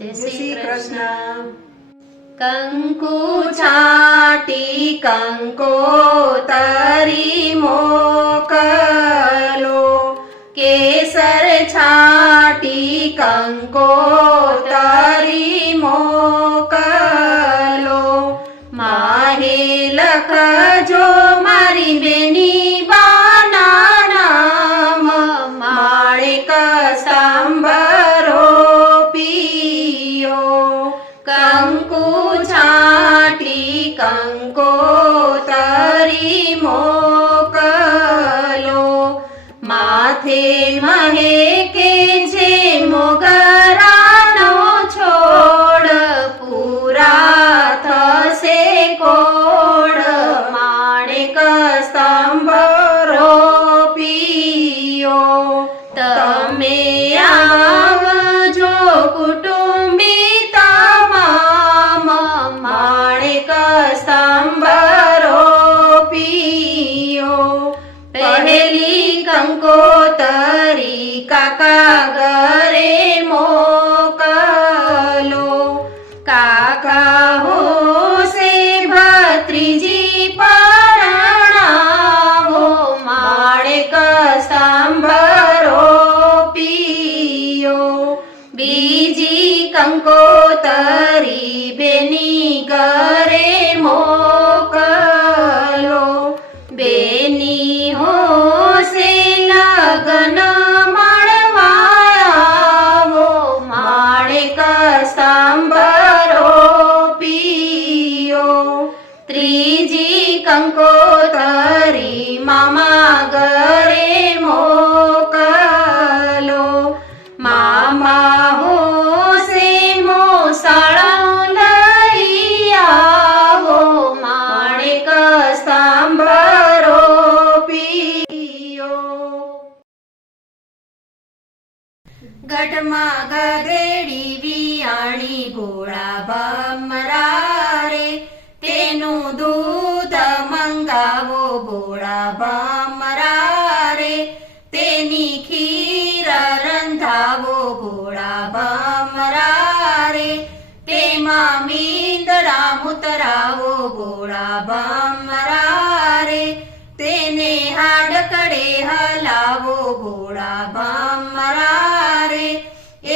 જય શ્રી કૃષ્ણ. કંકુ છાટી કંકોતરી મોકલો, કેસર છાટી કંકોતરી મોકલો. માહે લખજો મારી બેની બાના નામ, માણેક સાંભરો પીયો. કંકુ છાટી કંકોતરી મોકલો, માથે મહેકે છે મોગરાનો છોડ, પૂરા થશે કોડ. માણેક સાંભરો પીયો. તમે આવજો કુટુંબી તમામ, માણેક સાંભરો પીયો. પહેલી કંકોતરી કાકા ઘરે મોકલો, કાકા હોશે ભત્રીજી પરણાવો. માણેક સાંભરો પીયો. બીજી કંકોતરી બેની ઘરે મોકલો, બેની હોશે લગન મળવાયાવો. માણેક સાંભરો પીયો. ત્રીજી કંકોતરી મામા ઘરે મોકલો, મામા હોશે મોસાળ લઈ આવો. માણેક સાંભરો પીયો. ગઢમાં ગધેડી વિયાણી ભોળા ભમરા રે, તેનું દૂધ મંગાવો ભોળા ભમરા રે. તેની ખીર રંધાવો ભોળા ભમરા રે. તેમાં મીંદડા મુતરાવો ભોળા ભમરા રે. તેને હાડકડે હલાવો ભોળા ભમરા રે.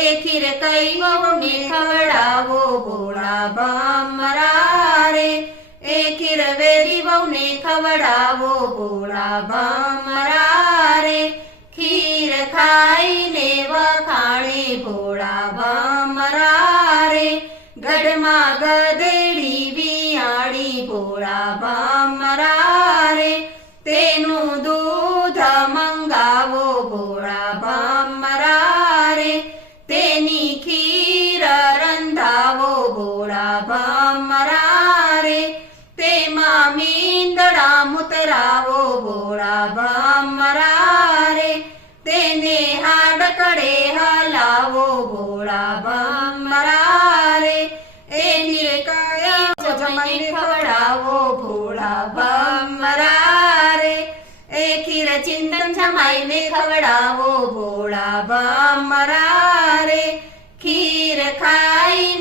એ ખીર કઈ વહુને ખવડાવો ભોળા ભમરા રે. એ ખીર વેરી વહુને ખવડાવો ભોળા ભમરા રે. ખીર ખાઈને વખાણે ભોળા ભમરા રે. ગઢમાં ગધેડી વિયાણી ભોળા ભમરા રે. તેનું દૂધ મંગાવો ભોળા ભમરા રે. તેની ખીર રંધાવો ભોળા ભમરા રે. તેમાં મીંદડા મુતરાવો ભોળા ભમરા રે. તેને હાડકડે હલાવો ભોળા ભમરા રે. એની કયા જમાઈને ખવડાવો ભોળા ભમરા રે. એ ખીર ચિંતન જમાઈને ખવડાવો ભોળા ભમરા રે. ખીર ખાઈ